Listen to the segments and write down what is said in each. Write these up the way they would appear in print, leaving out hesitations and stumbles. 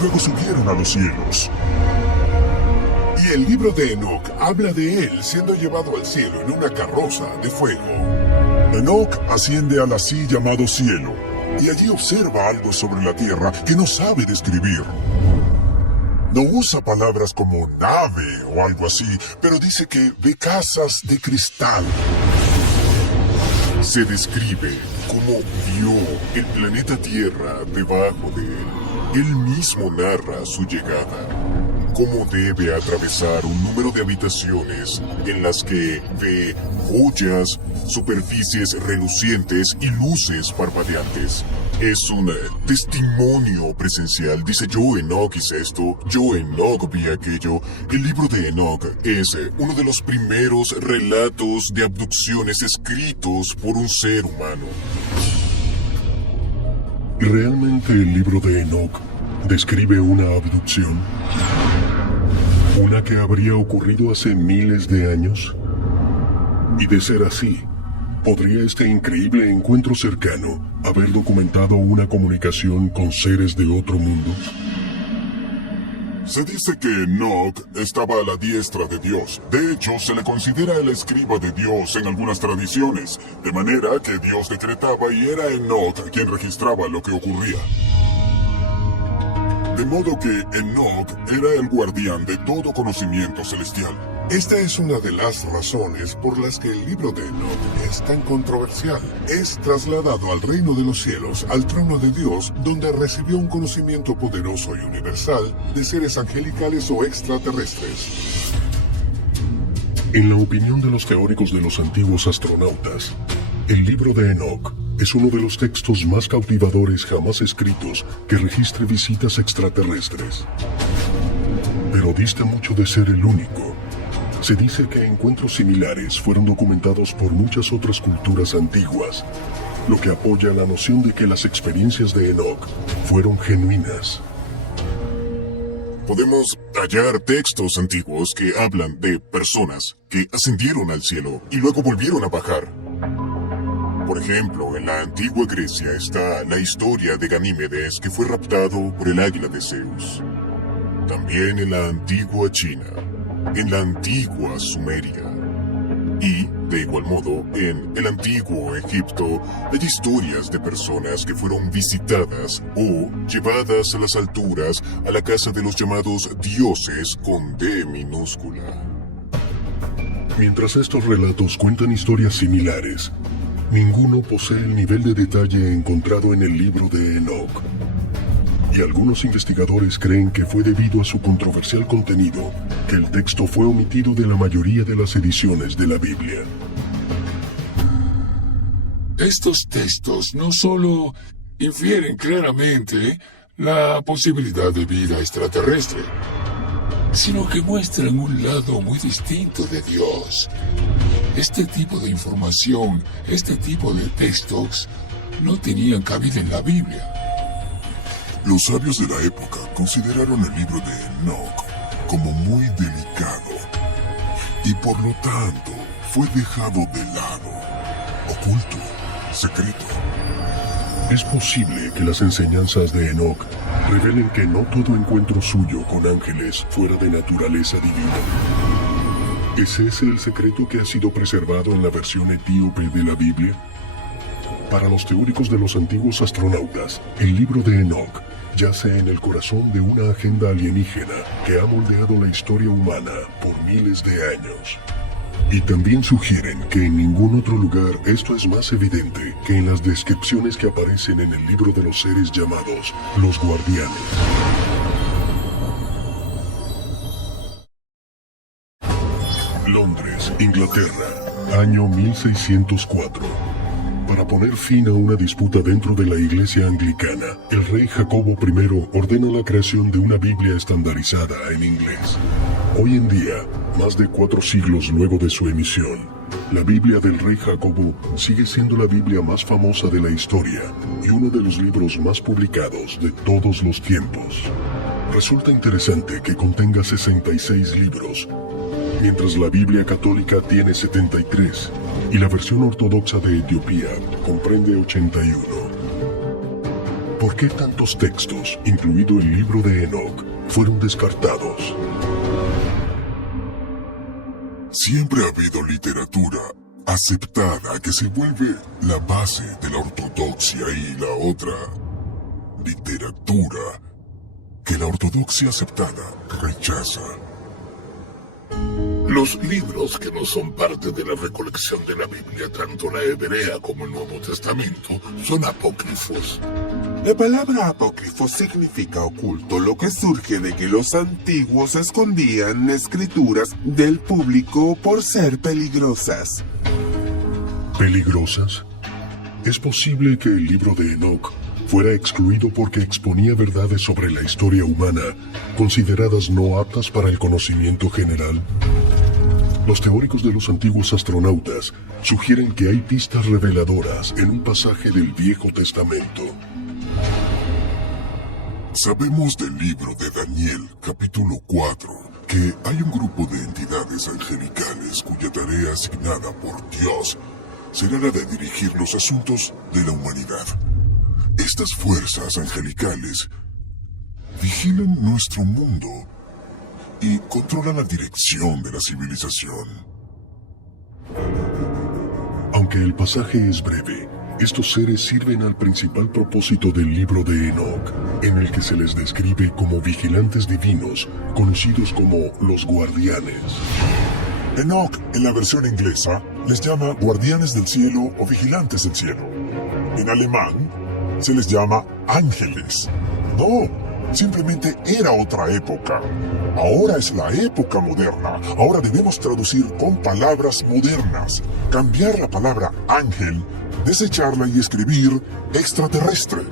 luego subieron a los cielos. Y el libro de Enoc habla de él siendo llevado al cielo en una carroza de fuego. Enoc asciende al así llamado cielo, y allí observa algo sobre la tierra que no sabe describir. No usa palabras como nave o algo así, pero dice que ve casas de cristal. Se describe cómo vio el planeta Tierra debajo de él. Él mismo narra su llegada, cómo debe atravesar un número de habitaciones en las que ve joyas, superficies relucientes y luces parpadeantes. Es un testimonio presencial. Dice: yo Enoc hice esto, yo Enoc vi aquello. El libro de Enoc es uno de los primeros relatos de abducciones escritos por un ser humano. ¿Realmente el libro de Enoc describe una abducción? ¿Una que habría ocurrido hace miles de años? Y de ser así, ¿podría este increíble encuentro cercano haber documentado una comunicación con seres de otro mundo? Se dice que Enoc estaba a la diestra de Dios. De hecho, se le considera el escriba de Dios en algunas tradiciones, de manera que Dios decretaba y era Enoc quien registraba lo que ocurría. De modo que Enoc era el guardián de todo conocimiento celestial. Esta es una de las razones por las que el libro de Enoc es tan controversial. Es trasladado al reino de los cielos, al trono de Dios, donde recibió un conocimiento poderoso y universal de seres angelicales o extraterrestres. En la opinión de los teóricos de los antiguos astronautas, el libro de Enoc es uno de los textos más cautivadores jamás escritos que registre visitas extraterrestres. Pero dista mucho de ser el único. Se dice que encuentros similares fueron documentados por muchas otras culturas antiguas, lo que apoya la noción de que las experiencias de Enoc fueron genuinas. Podemos hallar textos antiguos que hablan de personas que ascendieron al cielo y luego volvieron a bajar. Por ejemplo, en la antigua Grecia está la historia de Ganímedes, que fue raptado por el águila de Zeus. También en la antigua China, en la antigua Sumeria y, de igual modo, en el antiguo Egipto hay historias de personas que fueron visitadas o llevadas a las alturas a la casa de los llamados dioses con D minúscula. Mientras estos relatos cuentan historias similares, ninguno posee el nivel de detalle encontrado en el libro de Enoc. Y algunos investigadores creen que fue debido a su controversial contenido que el texto fue omitido de la mayoría de las ediciones de la Biblia. Estos textos no solo infieren claramente la posibilidad de vida extraterrestre, sino que muestran un lado muy distinto de Dios. Este tipo de información, este tipo de textos, no tenían cabida en la Biblia. Los sabios de la época consideraron el libro de Enoc como muy delicado y por lo tanto fue dejado de lado, oculto, secreto. Es posible que las enseñanzas de Enoc revelen que no todo encuentro suyo con ángeles fuera de naturaleza divina. ¿Es ese el secreto que ha sido preservado en la versión etíope de la Biblia? Para los teóricos de los antiguos astronautas, el libro de Enoc yace en el corazón de una agenda alienígena que ha moldeado la historia humana por miles de años. Y también sugieren que en ningún otro lugar esto es más evidente que en las descripciones que aparecen en el libro de los seres llamados los guardianes. Londres, Inglaterra, año 1604. Para poner fin a una disputa dentro de la iglesia anglicana, el rey Jacobo I ordena la creación de una Biblia estandarizada en inglés. Hoy en día, más de 4 siglos luego de su emisión, la Biblia del rey Jacobo sigue siendo la Biblia más famosa de la historia y uno de los libros más publicados de todos los tiempos. Resulta interesante que contenga 66 libros, mientras la Biblia católica tiene 73 y la versión ortodoxa de Etiopía comprende 81. ¿Por qué tantos textos, incluido el libro de Enoc, fueron descartados? Siempre ha habido literatura aceptada que se vuelve la base de la ortodoxia y la otra literatura que la ortodoxia aceptada rechaza. Los libros que no son parte de la recolección de la Biblia, tanto la hebrea como el Nuevo Testamento, son apócrifos. La palabra apócrifo significa oculto, lo que surge de que los antiguos escondían escrituras del público por ser peligrosas. ¿Peligrosas? ¿Es posible que el libro de Enoc fuera excluido porque exponía verdades sobre la historia humana consideradas no aptas para el conocimiento general? Los teóricos de los antiguos astronautas sugieren que hay pistas reveladoras en un pasaje del Viejo Testamento. Sabemos del libro de Daniel, capítulo 4, que hay un grupo de entidades angelicales cuya tarea asignada por Dios será la de dirigir los asuntos de la humanidad. Estas fuerzas angelicales vigilan nuestro mundo y controlan la dirección de la civilización. Aunque el pasaje es breve, estos seres sirven al principal propósito del libro de Enoc, en el que se les describe como vigilantes divinos, conocidos como los guardianes. Enoch, en la versión inglesa, les llama guardianes del cielo o vigilantes del cielo. En alemán, se les llama ángeles. No, simplemente era otra época. Ahora es la época moderna. Ahora debemos traducir con palabras modernas. Cambiar la palabra ángel, desecharla y escribir extraterrestre.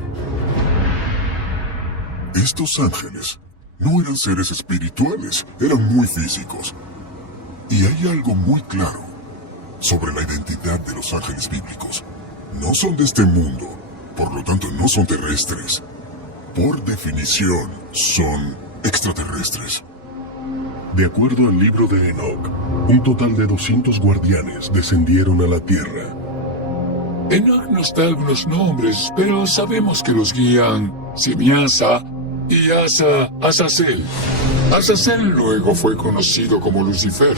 Estos ángeles no eran seres espirituales, eran muy físicos. Y hay algo muy claro sobre la identidad de los ángeles bíblicos. No son de este mundo, por lo tanto no son terrestres. Por definición, son extraterrestres. De acuerdo al libro de Enoc, un total de 200 guardianes descendieron a la Tierra. Enoch nos da algunos nombres, pero sabemos que los guían Simiasa y Azazel. Azazel luego fue conocido como Lucifer.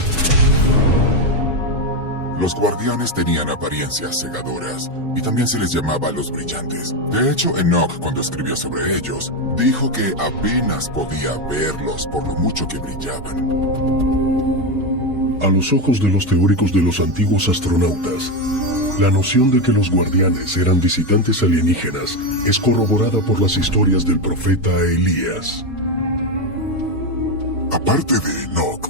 Los guardianes tenían apariencias cegadoras y también se les llamaba los brillantes. De hecho, Enoch, cuando escribió sobre ellos, dijo que apenas podía verlos por lo mucho que brillaban. A los ojos de los teóricos de los antiguos astronautas, la noción de que los guardianes eran visitantes alienígenas es corroborada por las historias del profeta Elías. Aparte de Enoch,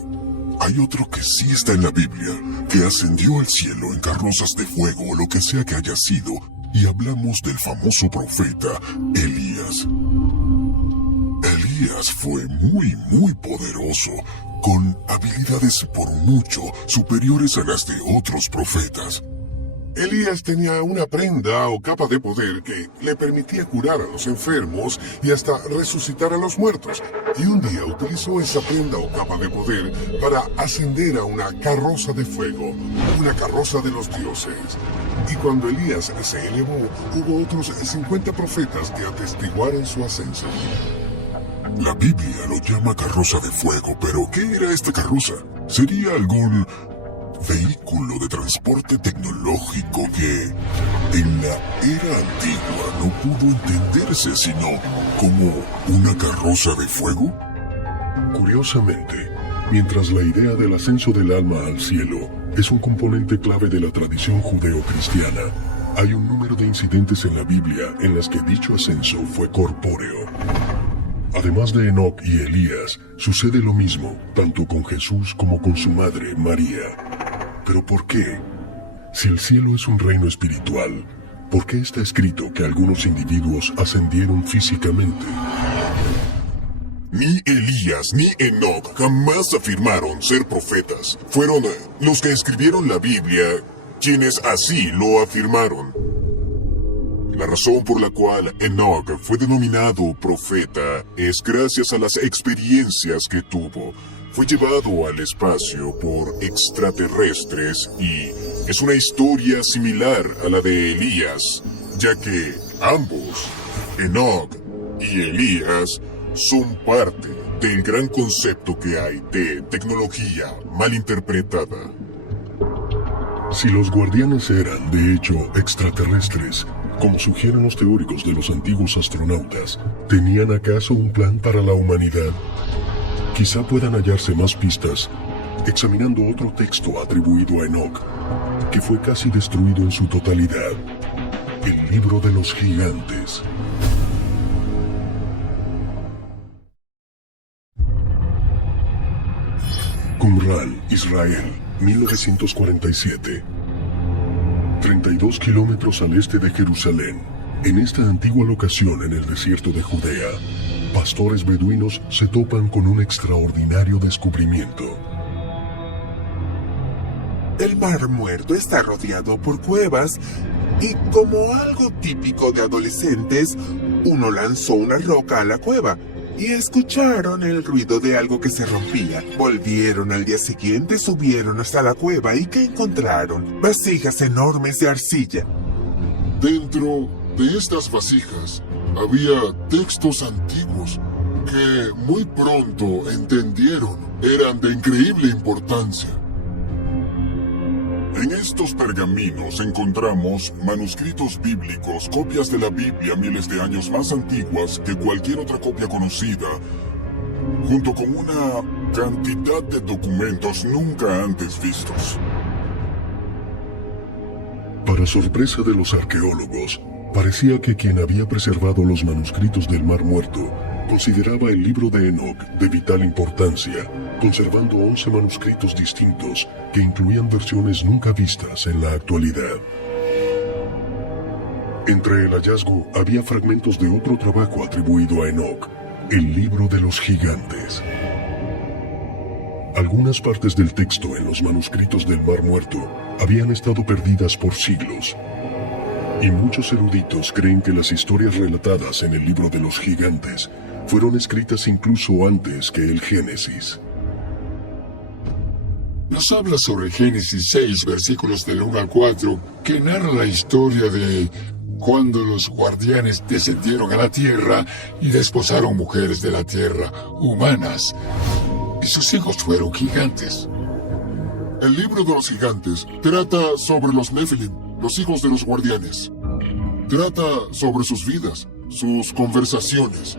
hay otro que sí está en la Biblia, que ascendió al cielo en carrozas de fuego o lo que sea que haya sido, y hablamos del famoso profeta Elías. Elías fue muy poderoso, con habilidades por mucho superiores a las de otros profetas. Elías tenía una prenda o capa de poder que le permitía curar a los enfermos y hasta resucitar a los muertos. Y un día utilizó esa prenda o capa de poder para ascender a una carroza de fuego, una carroza de los dioses. Y cuando Elías se elevó, hubo otros 50 profetas que atestiguaron su ascenso. La Biblia lo llama carroza de fuego, pero ¿qué era esta carroza? ¿Sería algún vehículo de transporte tecnológico que en la era antigua no pudo entenderse sino como una carroza de fuego? Curiosamente, mientras la idea del ascenso del alma al cielo es un componente clave de la tradición judeocristiana, hay un número de incidentes en la Biblia en las que dicho ascenso fue corpóreo. Además de Enoc y Elías, sucede lo mismo, tanto con Jesús como con su madre, María. ¿Pero por qué? Si el cielo es un reino espiritual, ¿por qué está escrito que algunos individuos ascendieron físicamente? Ni Elías ni Enoc jamás afirmaron ser profetas. Fueron los que escribieron la Biblia quienes así lo afirmaron. La razón por la cual Enoc fue denominado profeta es gracias a las experiencias que tuvo. Fue llevado al espacio por extraterrestres y es una historia similar a la de Elías, ya que ambos Enoc y Elías son parte del gran concepto que hay de tecnología mal interpretada. Si los guardianes eran, de hecho, extraterrestres, como sugieren los teóricos de los antiguos astronautas, ¿tenían acaso un plan para la humanidad? Quizá puedan hallarse más pistas examinando otro texto atribuido a Enoc, que fue casi destruido en su totalidad, el Libro de los Gigantes. Qumran, Israel, 1947. 32 kilómetros al este de Jerusalén. En esta antigua locación en el desierto de Judea, pastores beduinos se topan con un extraordinario descubrimiento. El Mar Muerto está rodeado por cuevas y, como algo típico de adolescentes, uno lanzó una roca a la cueva y escucharon el ruido de algo que se rompía. Volvieron al día siguiente, subieron hasta la cueva y ¿qué encontraron? Vasijas enormes de arcilla. Dentro de estas vasijas había textos antiguos que muy pronto entendieron eran de increíble importancia. En estos pergaminos encontramos manuscritos bíblicos, copias de la Biblia miles de años más antiguas que cualquier otra copia conocida, junto con una cantidad de documentos nunca antes vistos. Para sorpresa de los arqueólogos, parecía que quien había preservado los manuscritos del Mar Muerto consideraba el libro de Enoc de vital importancia, conservando 11 manuscritos distintos que incluían versiones nunca vistas en la actualidad. Entre el hallazgo había fragmentos de otro trabajo atribuido a Enoc, el Libro de los Gigantes. Algunas partes del texto en los manuscritos del Mar Muerto habían estado perdidas por siglos, y muchos eruditos creen que las historias relatadas en el Libro de los Gigantes fueron escritas incluso antes que el Génesis. Nos habla sobre Génesis 6, versículos del 1 al 4, que narra la historia de cuando los guardianes descendieron a la tierra y desposaron mujeres de la tierra, humanas, y sus hijos fueron gigantes. El libro de los gigantes trata sobre los Nephilim, los hijos de los guardianes. Trata sobre sus vidas, sus conversaciones.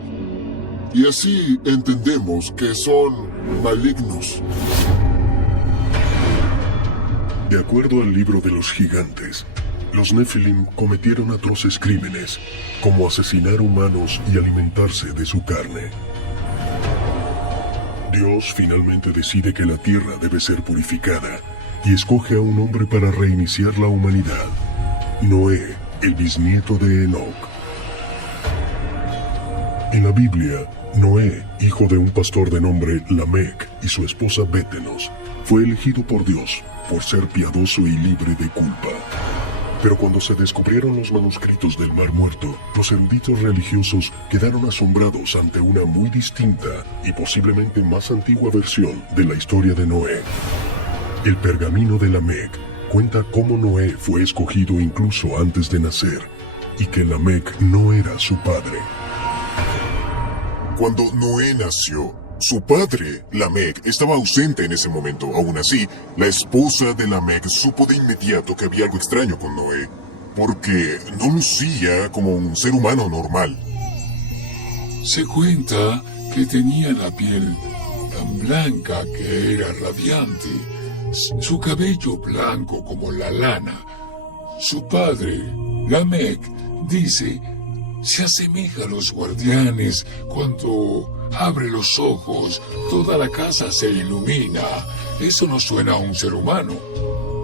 Y así entendemos que son malignos. De acuerdo al Libro de los Gigantes, los Nephilim cometieron atroces crímenes, como asesinar humanos y alimentarse de su carne. Dios finalmente decide que la tierra debe ser purificada y escoge a un hombre para reiniciar la humanidad, Noé, el bisnieto de Enoc. En la Biblia, Noé, hijo de un pastor de nombre Lamec y su esposa Bétenos, fue elegido por Dios por ser piadoso y libre de culpa. Pero cuando se descubrieron los manuscritos del Mar Muerto, los eruditos religiosos quedaron asombrados ante una muy distinta y posiblemente más antigua versión de la historia de Noé. El pergamino de Lamec cuenta cómo Noé fue escogido incluso antes de nacer y que Lamec no era su padre. Cuando Noé nació, su padre, Lamec, estaba ausente en ese momento. Aún así, la esposa de Lamec supo de inmediato que había algo extraño con Noé, porque no lucía como un ser humano normal. Se cuenta que tenía la piel tan blanca que era radiante, su cabello blanco como la lana. Su padre, Lamec, dice, se asemeja a los guardianes cuando abre los ojos, toda la casa se ilumina. Eso no suena a un ser humano.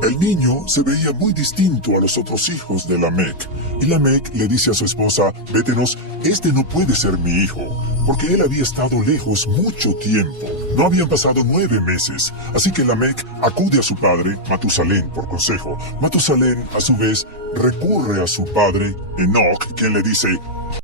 El niño se veía muy distinto a los otros hijos de Lamec. Y Lamec le dice a su esposa, Bétenos, este no puede ser mi hijo, porque él había estado lejos mucho tiempo. No habían pasado 9 meses. Así que Lamec acude a su padre, Matusalén, por consejo. Matusalén, a su vez, recurre a su padre, Enoc, quien le dice,